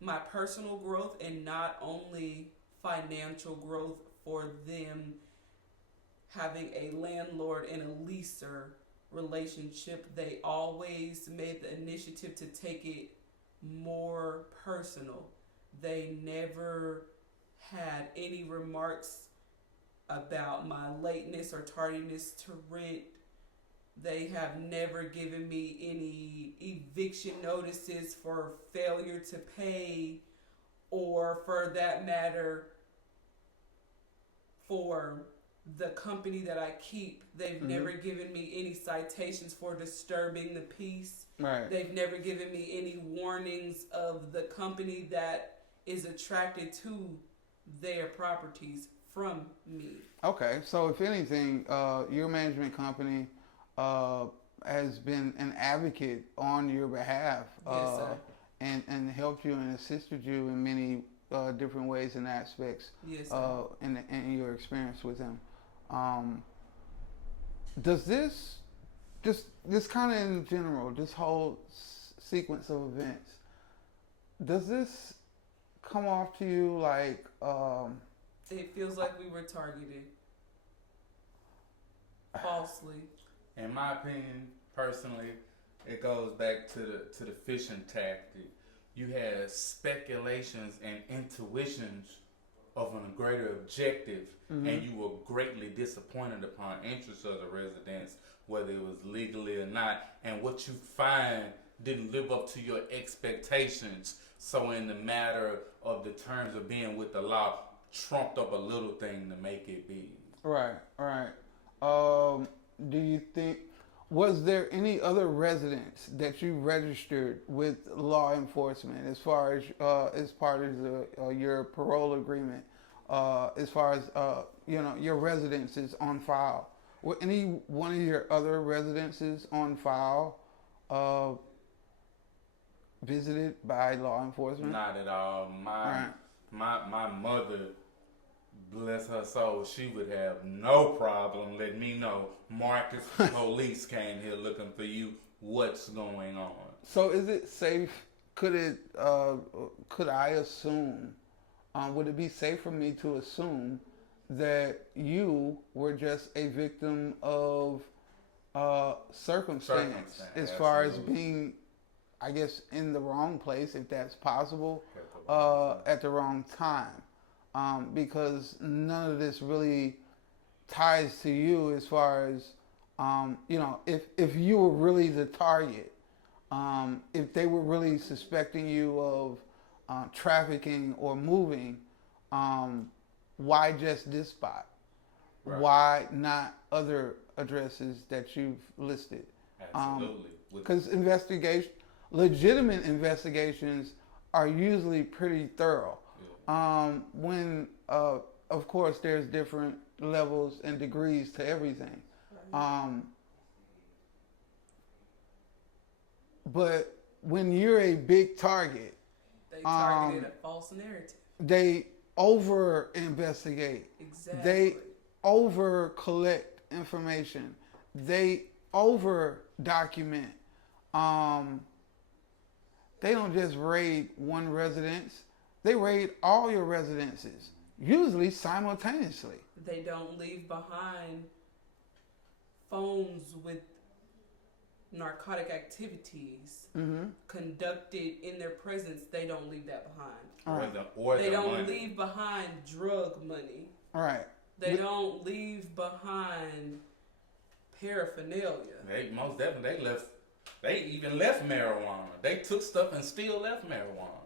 my personal growth and not only financial growth for them having a landlord and a leaser relationship. They always made the initiative to take it more personal. They never had any remarks about my lateness or tardiness to rent. They have never given me any eviction notices for failure to pay, or for that matter, for the company that I keep. They've never given me any citations for disturbing the peace. Right. They've never given me any warnings of the company that is attracted to their properties from me. Okay, so if anything, your management company has been an advocate on your behalf, Yes, sir. and helped you and assisted you in many different ways and aspects, Yes, sir. in your experience with them. Does this kind of in general, this whole sequence of events, does this come off to you like It feels like we were targeted falsely. In my opinion, personally, it goes back to the fishing tactic. You had speculations and intuitions of a greater objective, and you were greatly disappointed upon interest of the residents, whether it was legally or not, and what you find didn't live up to your expectations. So in the matter of the terms of being with the law, trumped up a little thing to make it big. Right. Do you think, was there any other residents that you registered with law enforcement as far as part of your parole agreement, as far as your residences on file? Were any one of your other residences on file visited by law enforcement? Not at all. My mother, bless her soul, she would have no problem letting me know, Marcus, police came here looking for you. What's going on? So is it safe? Could I assume? Would it be safe for me to assume that you were just a victim of circumstance as far as being, I guess, in the wrong place, if that's possible, at the wrong time? Because none of this really ties to you as far as, if you were really the target, if they were really suspecting you of trafficking or moving, why just this spot? Right. Why not other addresses that you've listed? Absolutely. Because legitimate investigations are usually pretty thorough. When, of course, there's different levels and degrees to everything. But when you're a big target, they targeted a false narrative. They over investigate. Exactly. They over collect information. They over document. They don't just raid one residence. They raid all your residences, usually simultaneously. They don't leave behind phones with narcotic activities conducted in their presence. They don't leave that behind. They don't leave behind drug money. All right. They don't leave behind paraphernalia. They most definitely they even left marijuana. They took stuff and still left marijuana.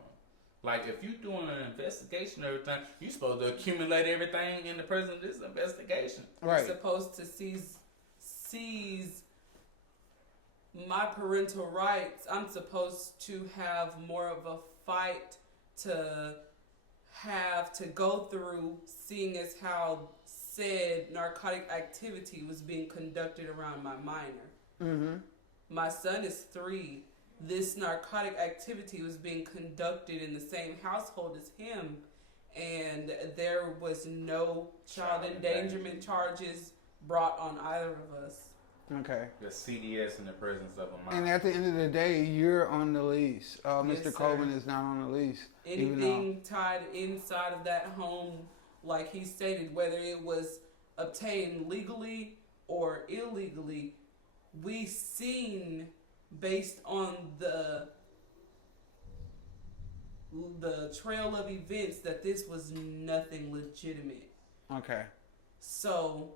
Like, if you're doing an investigation or everything, you're supposed to accumulate everything in the presence of this investigation. Right. You're supposed to seize my parental rights. I'm supposed to have more of a fight to have to go through, seeing as how said narcotic activity was being conducted around my minor. My son is 3. This narcotic activity was being conducted in the same household as him, and there was no child endangerment charges brought on either of us. Okay. The CDS in the presence of a minor. And at the end of the day, you're on the lease. Yes, Mr. Coleman is not on the lease. Anything tied inside of that home, like he stated, whether it was obtained legally or illegally, we seen based on the trail of events that this was nothing legitimate. Okay. So,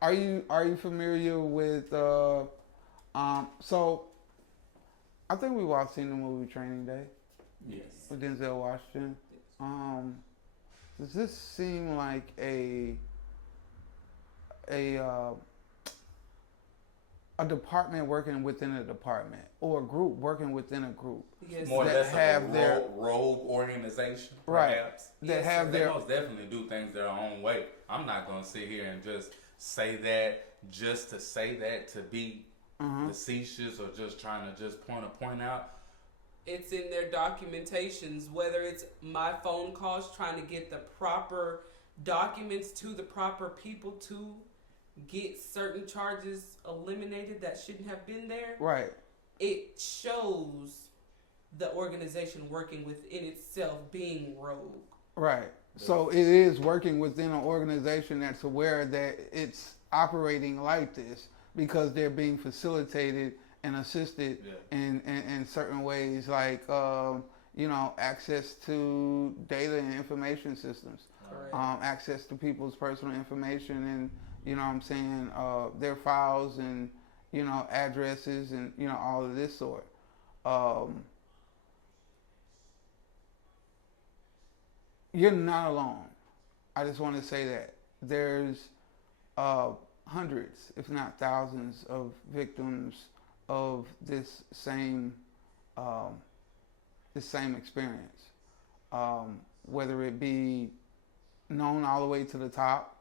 are you familiar with so I think we've all seen the movie Training Day. Yes. With Denzel Washington. Does this seem like a department working within a department, or a group working within a group? Yes. More or that less have a their rogue organization, right? Perhaps. That Yes, have They their most definitely do things their own way. I'm not going to sit here and just say that just to say that, to be facetious or just trying to just point a point out. It's in their documentations, whether it's my phone calls trying to get the proper documents to the proper people to get certain charges eliminated that shouldn't have been there. right. It shows the organization working within itself being rogue. Right. So it is working within an organization that's aware that it's operating like this because they're being facilitated and assisted in certain ways, like access to data and information systems, access to people's personal information, and their files and addresses and all of this sort. You're not alone. I just want to say that there's hundreds, if not thousands, of victims of this same experience, whether it be known all the way to the top,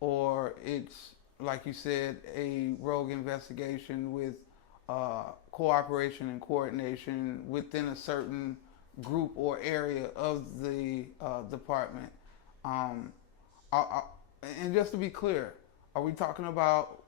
or it's like you said, a rogue investigation with cooperation and coordination within a certain group or area of the department. And just to be clear, are we talking about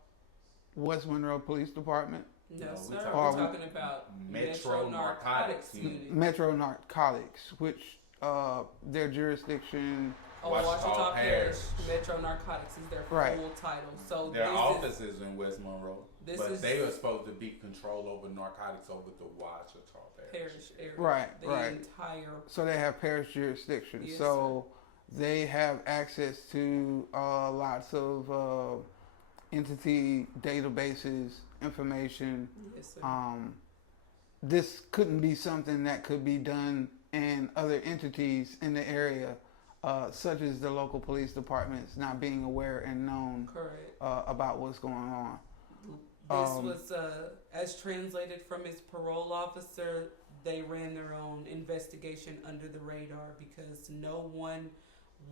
West Monroe Police Department? No, sir. We're talking about Metro Narcotics Unit. Metro Narcotics, which their jurisdiction. Washita Parish. Metro Narcotics is their full title. So their office is in West Monroe, but they are supposed to be control over narcotics over the Washita Parish area. Right, the right. Entire. So they have parish jurisdiction. Yes, so they have access to lots of entity databases, information. Yes, sir. This couldn't be something that could be done in other entities in the area. Such as the local police departments not being aware and known about what's going on. This was, as translated from his parole officer, they ran their own investigation under the radar because no one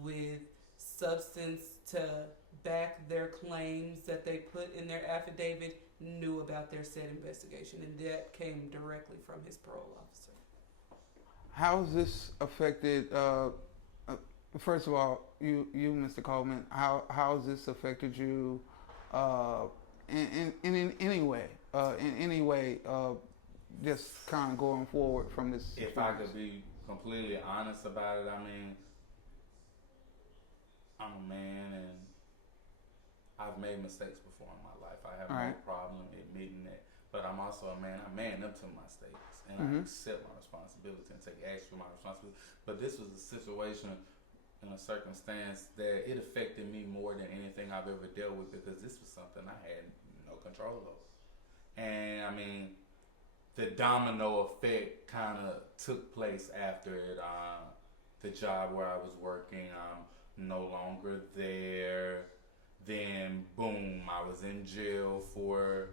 with substance to back their claims that they put in their affidavit knew about their said investigation, and that came directly from his parole officer. How has this affected... First of all, you, Mr. Coleman, how has this affected you in any way? Just kind of going forward from this. If I could be completely honest about it, I mean, I'm a man and I've made mistakes before in my life. I have no problem admitting that. But I'm also a man. I man up to my mistakes and I accept my responsibility and take action for my responsibility. But this was a situation in a circumstance that it affected me more than anything I've ever dealt with because this was something I had no control over. And I mean, the domino effect kind of took place after it. The job where I was working, I'm no longer there. Then boom, I was in jail for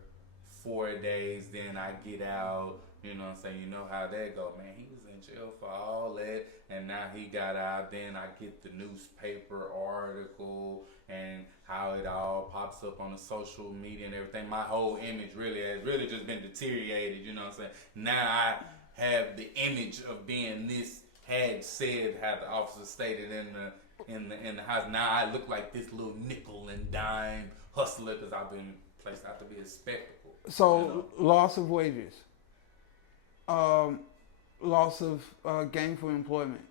4 days. Then I get out. You know what I'm saying? You know how that go, man. He was in jail for all that, and now he got out. Then I get the newspaper article and how it all pops up on the social media and everything. My whole image has just been deteriorated. You know what I'm saying? Now I have the image of being this had the officer stated in the house. Now I look like this little nickel and dime hustler because I've been placed out to be a spectacle. So loss of wages. Loss of gainful employment.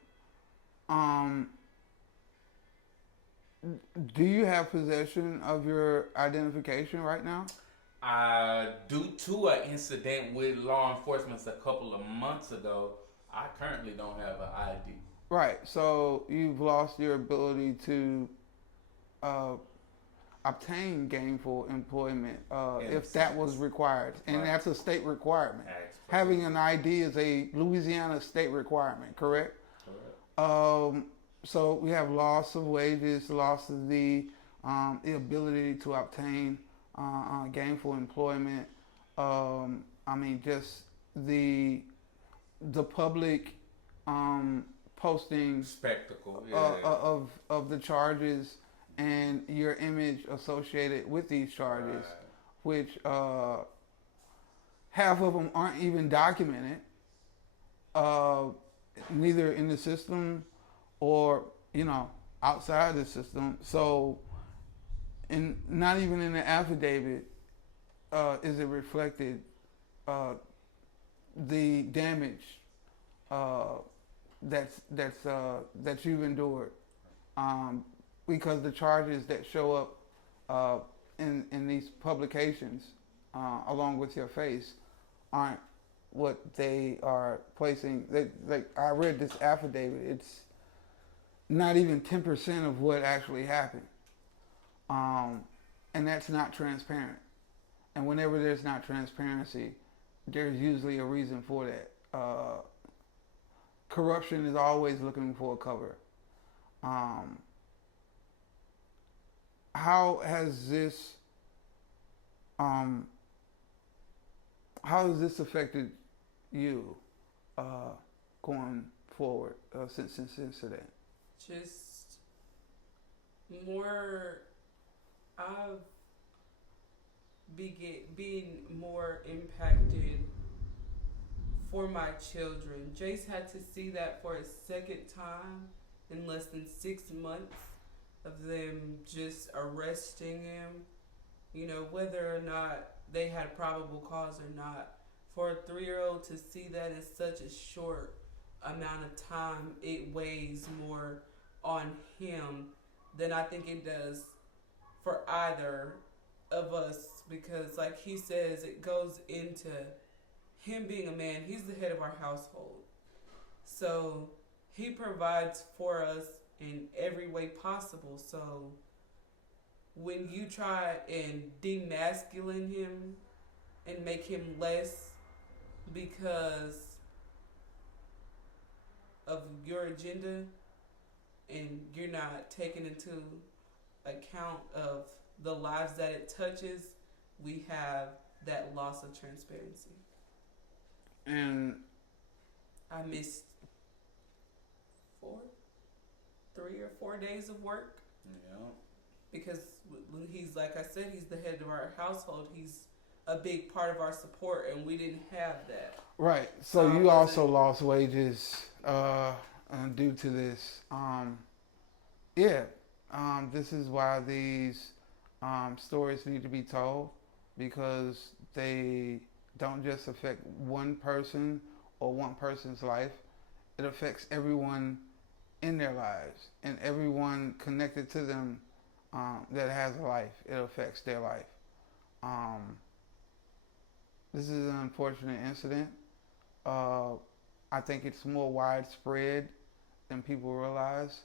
Do you have possession of your identification right now? Due to an incident with law enforcement a couple of months ago, I currently don't have an ID. Right. So you've lost your ability to obtain gainful employment if that was required. And that's a state requirement. Having an ID is a Louisiana state requirement, correct? Correct. So we have loss of wages, loss of the ability to obtain gainful employment. I mean, just the public posting spectacle of the charges and your image associated with these charges, which half of them aren't even documented, neither in the system or outside the system. So, and not even in the affidavit is it reflected the damage uh, that you've endured, because the charges that show up in these publications, along with your face, aren't what they are placing. Like I read this affidavit, it's not even 10% of what actually happened, and that's not transparent. And whenever there's not transparency, there's usually a reason for that. Corruption is always looking for a cover. Um, how has this um, how has this affected you going forward since this incident? Just more, I've being more impacted for my children. Jace had to see that for a second time in less than 6 months of them just arresting him. You know, whether or not they had probable cause or not. For a 3-year-old to see that in such a short amount of time, it weighs more on him than I think it does for either of us, because like he says, it goes into him being a man. He's the head of our household, so he provides for us in every way possible. So when you try and demasculine him and make him less because of your agenda, and you're not taking into account of the lives that it touches, we have that loss of transparency. And I missed 3 or 4 days of work. Yeah. Because he's, like I said, he's the head of our household. He's a big part of our support, and we didn't have that. right, so you also lost wages due to this. This is why these stories need to be told, because they don't just affect one person or one person's life. It affects everyone in their lives and everyone connected to them that has a life. It affects their life. This is an unfortunate incident. I think it's more widespread than people realize.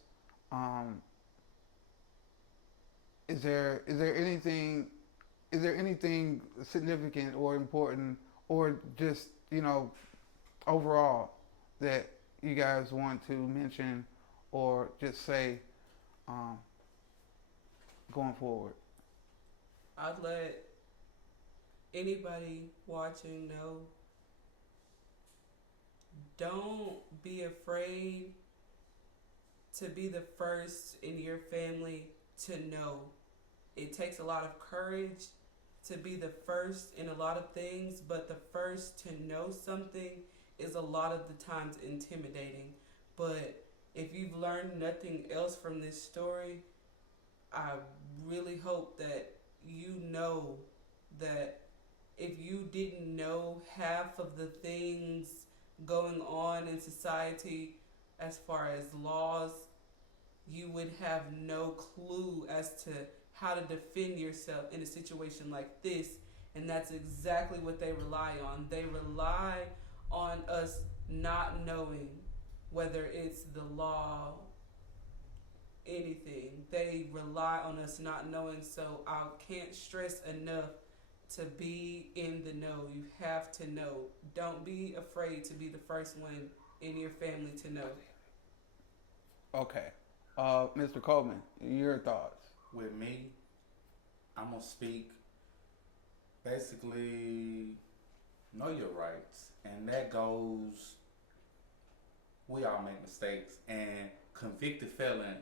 Is there anything significant or important, or just overall, that you guys want to mention or just say going forward? I'd let anybody watching know, don't be afraid to be the first in your family to know. It takes a lot of courage to be the first in a lot of things, but the first to know something is a lot of the times intimidating. But if you've learned nothing else from this story, I really hope that you know that if you didn't know half of the things going on in society as far as laws, you would have no clue as to how to defend yourself in a situation like this. And that's exactly what they rely on. They rely on us not knowing, whether it's the law, anything. They rely on us not knowing. So I can't stress enough to be in the know. You have to know. Don't be afraid to be the first one in your family to know. Okay. Mr. Coleman, your thoughts? With me, I'm gonna speak basically know your rights, and that goes. We all make mistakes, and convicted felon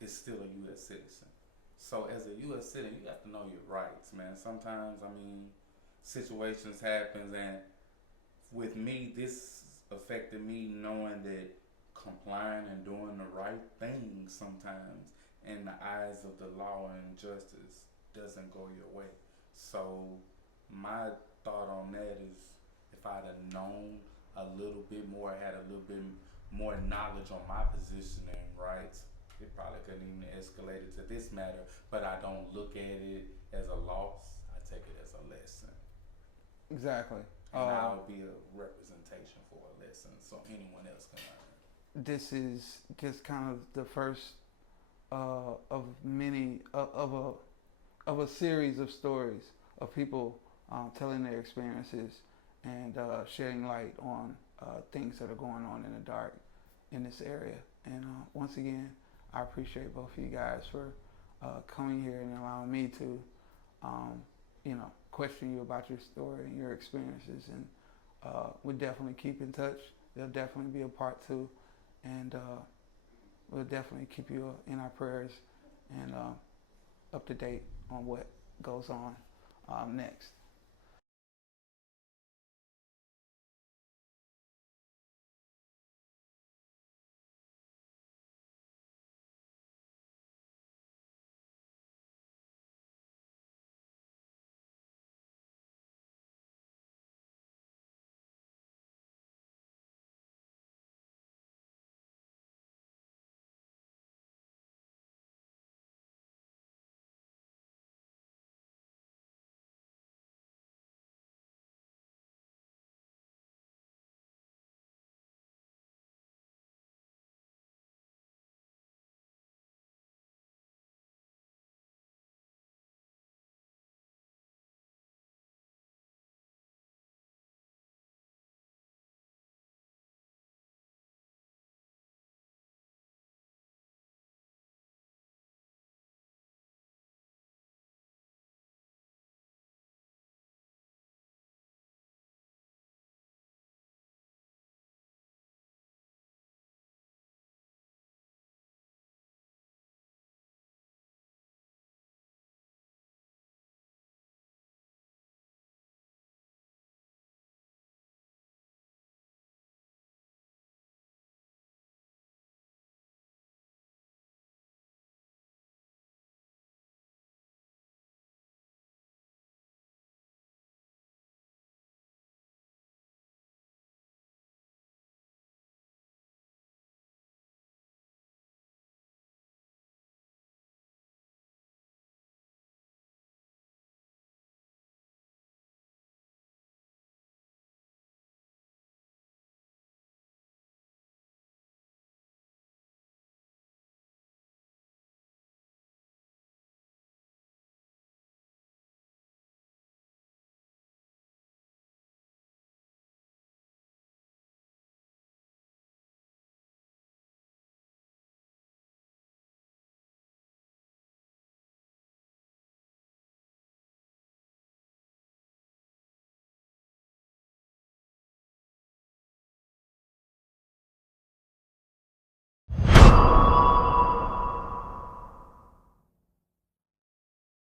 is still a U.S. citizen. So as a U.S. citizen, you have to know your rights, man. Sometimes, situations happen, and with me, this affected me knowing that complying and doing the right thing sometimes in the eyes of the law and justice doesn't go your way. So my thought on that is, if I'd have known a little bit more, had a little bit more knowledge on my position and rights, it probably couldn't even escalate it to this matter. But I don't look at it as a loss. I take it as a lesson. Exactly. And I'll be a representation for a lesson so anyone else can learn. This is just kind of the first of many of a series of stories of people telling their experiences and shedding light on things that are going on in the dark in this area. And once again, I appreciate both of you guys for coming here and allowing me to, question you about your story and your experiences. And we'll definitely keep in touch. There'll definitely be a part 2, and we'll definitely keep you in our prayers and up to date on what goes on next.